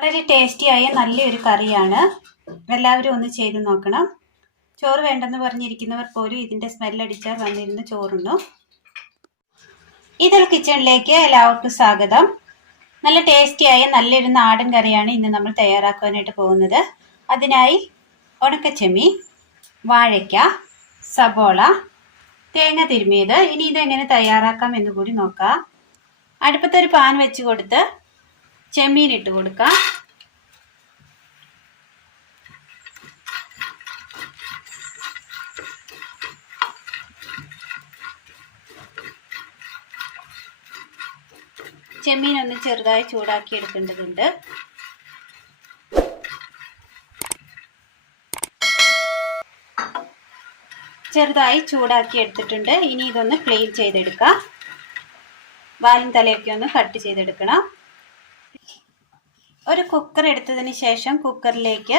വളരെ ടേസ്റ്റിയായ നല്ലൊരു കറിയാണ്. എല്ലാവരും ഒന്ന് ചെയ്ത് നോക്കണം. ചോറ് വേണ്ടെന്ന് പറഞ്ഞിരിക്കുന്നവർ പോലും ഇതിൻ്റെ സ്മെല്ലടിച്ചാൽ വന്നിരുന്ന് ചോറുണ്ണു. ഇതൾ കിച്ചണിലേക്ക് എല്ലാവർക്കും സ്വാഗതം. നല്ല ടേസ്റ്റിയായ നല്ലൊരു നാടൻ കറിയാണ് ഇന്ന് നമ്മൾ തയ്യാറാക്കാനായിട്ട് പോകുന്നത്. അതിനായി ഉണക്കച്ചെമ്മീൻ, വാഴയ്ക്ക, സബോള, തേങ്ങ തിരുമിയത്. ഇനി ഇതെങ്ങനെ തയ്യാറാക്കാം എന്ന് കൂടി നോക്കാം. അടുപ്പത്തൊരു പാൻ വെച്ച് കൊടുത്ത് ചെമ്മീൻ ഇട്ട് കൊടുക്കാം. ചെമ്മീൻ ഒന്ന് ചെറുതായി ചൂടാക്കി എടുക്കേണ്ടതുണ്ട്. ചെറുതായി ചൂടാക്കി എടുത്തിട്ടുണ്ട്. ഇനി ഇതൊന്ന് ക്ലീൻ ചെയ്തെടുക്കാം. വാലും തലയൊക്കെ ഒന്ന് കട്ട് ചെയ്തെടുക്കണം. ഒരു കുക്കർ എടുത്തതിന് ശേഷം കുക്കറിലേക്ക്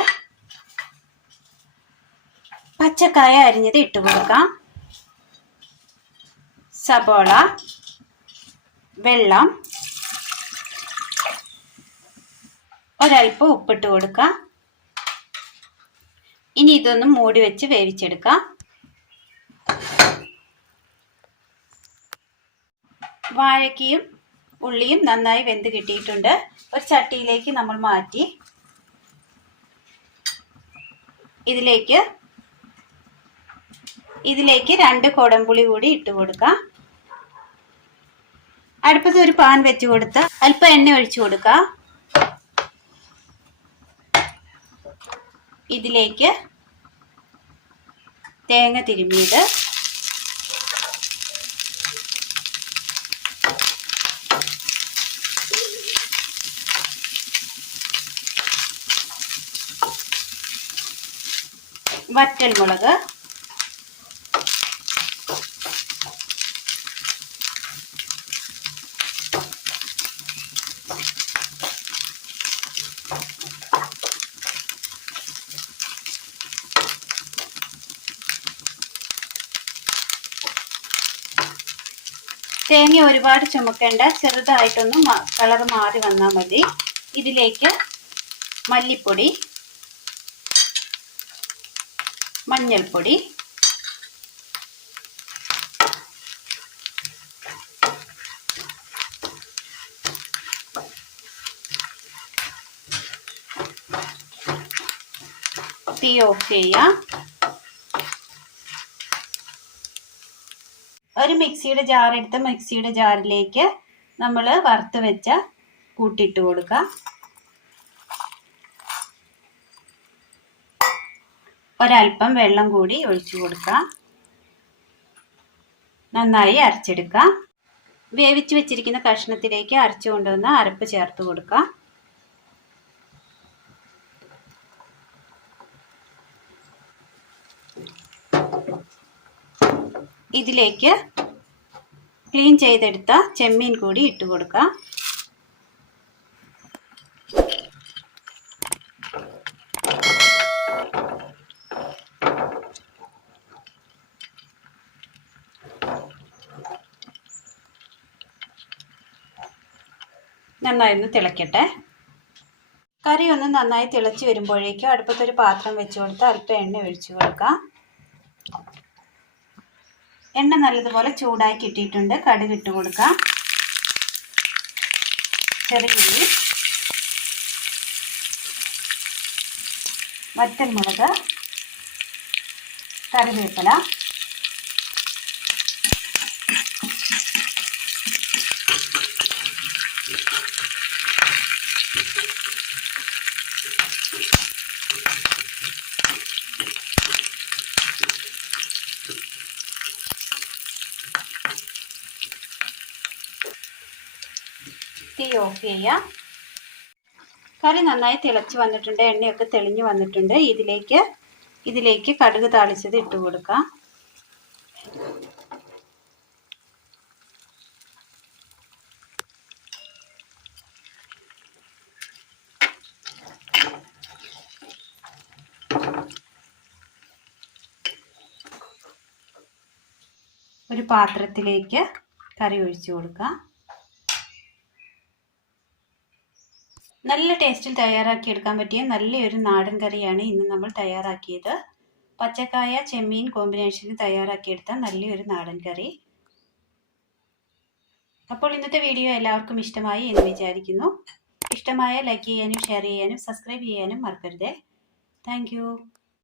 പച്ചക്കായ അരിഞ്ഞത് ഇട്ട് കൊടുക്കാം. സബോള, വെള്ളം, ഒരൽപ്പം ഉപ്പിട്ട് കൊടുക്കാം. ഇനി ഇതൊന്ന് മൂടി വെച്ച് വേവിച്ചെടുക്കാം. വാഴയ്ക്കയും ഉള്ളിയും നന്നായി വെന്ത് കിട്ടിയിട്ടുണ്ട്. ഒരു ചട്ടിയിലേക്ക് നമ്മൾ മാറ്റി ഇതിലേക്ക് 2 കുടംപുളി കൂടി ഇട്ട് കൊടുക്കാം. അടുപ്പത്ത് ഒരു പാൻ വെച്ച് കൊടുത്ത് അല്പം എണ്ണ ഒഴിച്ചു കൊടുക്കാം. ഇതിലേക്ക് തേങ്ങ തിരുമിയത്, വറ്റൽമുളക്, തേങ്ങ ഒരുപാട് ചുമക്കേണ്ട, ചെറുതായിട്ടൊന്നും കളർ മാറി വന്നാൽ മതി. ഇതിലേക്ക് മല്ലിപ്പൊടി, മഞ്ഞൾപ്പൊടി, തീ ഓഫ് ചെയ്യാം. ഒരു മിക്സിയുടെ ജാർ എടുത്ത് മിക്സിയുടെ ജാറിലേക്ക് നമ്മൾ വറുത്ത് വെച്ച കൂട്ടിട്ട് കൊടുക്കാം. ഒരൽപ്പം വെള്ളം കൂടി ഒഴിച്ചു കൊടുക്കാം. നന്നായി അരച്ചെടുക്കാം. വേവിച്ച് വെച്ചിരിക്കുന്ന കഷ്ണത്തിലേക്ക് അരച്ചു കൊണ്ടുവന്ന് അരപ്പ് ചേർത്ത് കൊടുക്കാം. ഇതിലേക്ക് ക്ലീൻ ചെയ്തെടുത്ത ചെമ്മീൻ കൂടി ഇട്ട് കൊടുക്കാം. നന്നായി ഒന്ന് തിളക്കട്ടെ. കറി ഒന്ന് നന്നായി തിളച്ച് വരുമ്പോഴേക്കും അടുപ്പത്തൊരു പാത്രം വെച്ച് കൊടുത്ത് അല്പം എണ്ണ ഒഴിച്ചു കൊടുക്കാം. എണ്ണ നല്ലതുപോലെ ചൂടായി കിട്ടിയിട്ടുണ്ട്. കടുക് ഇട്ട് കൊടുക്കാം. ചെറിയുള്ളി, വറ്റൽമുളക്, കറിവേപ്പില, തീ ഓഫ് ചെയ്യാം. കറി നന്നായി തിളച്ച് വന്നിട്ടുണ്ട്. എണ്ണയൊക്കെ തെളിഞ്ഞു വന്നിട്ടുണ്ട്. ഇതിലേക്ക് കടുക് താളിച്ചത് ഇട്ട് കൊടുക്കാം. ഒരു പാത്രത്തിലേക്ക് കറി ഒഴിച്ചു കൊടുക്കാം. നല്ല ടേസ്റ്റിൽ തയ്യാറാക്കിയെടുക്കാൻ പറ്റിയ നല്ലൊരു നാടൻ കറിയാണ് ഇന്ന് നമ്മൾ തയ്യാറാക്കിയത്. പച്ചക്കായ ചെമ്മീൻ കോമ്പിനേഷനിൽ തയ്യാറാക്കിയെടുത്ത നല്ലൊരു നാടൻ കറി. അപ്പോൾ ഇന്നത്തെ വീഡിയോ എല്ലാവർക്കും ഇഷ്ടമായി എന്ന് വിചാരിക്കുന്നു. ഇഷ്ടമായ ലൈക്ക് ചെയ്യാനും ഷെയർ ചെയ്യാനും സബ്സ്ക്രൈബ് ചെയ്യാനും മറക്കരുത്. താങ്ക്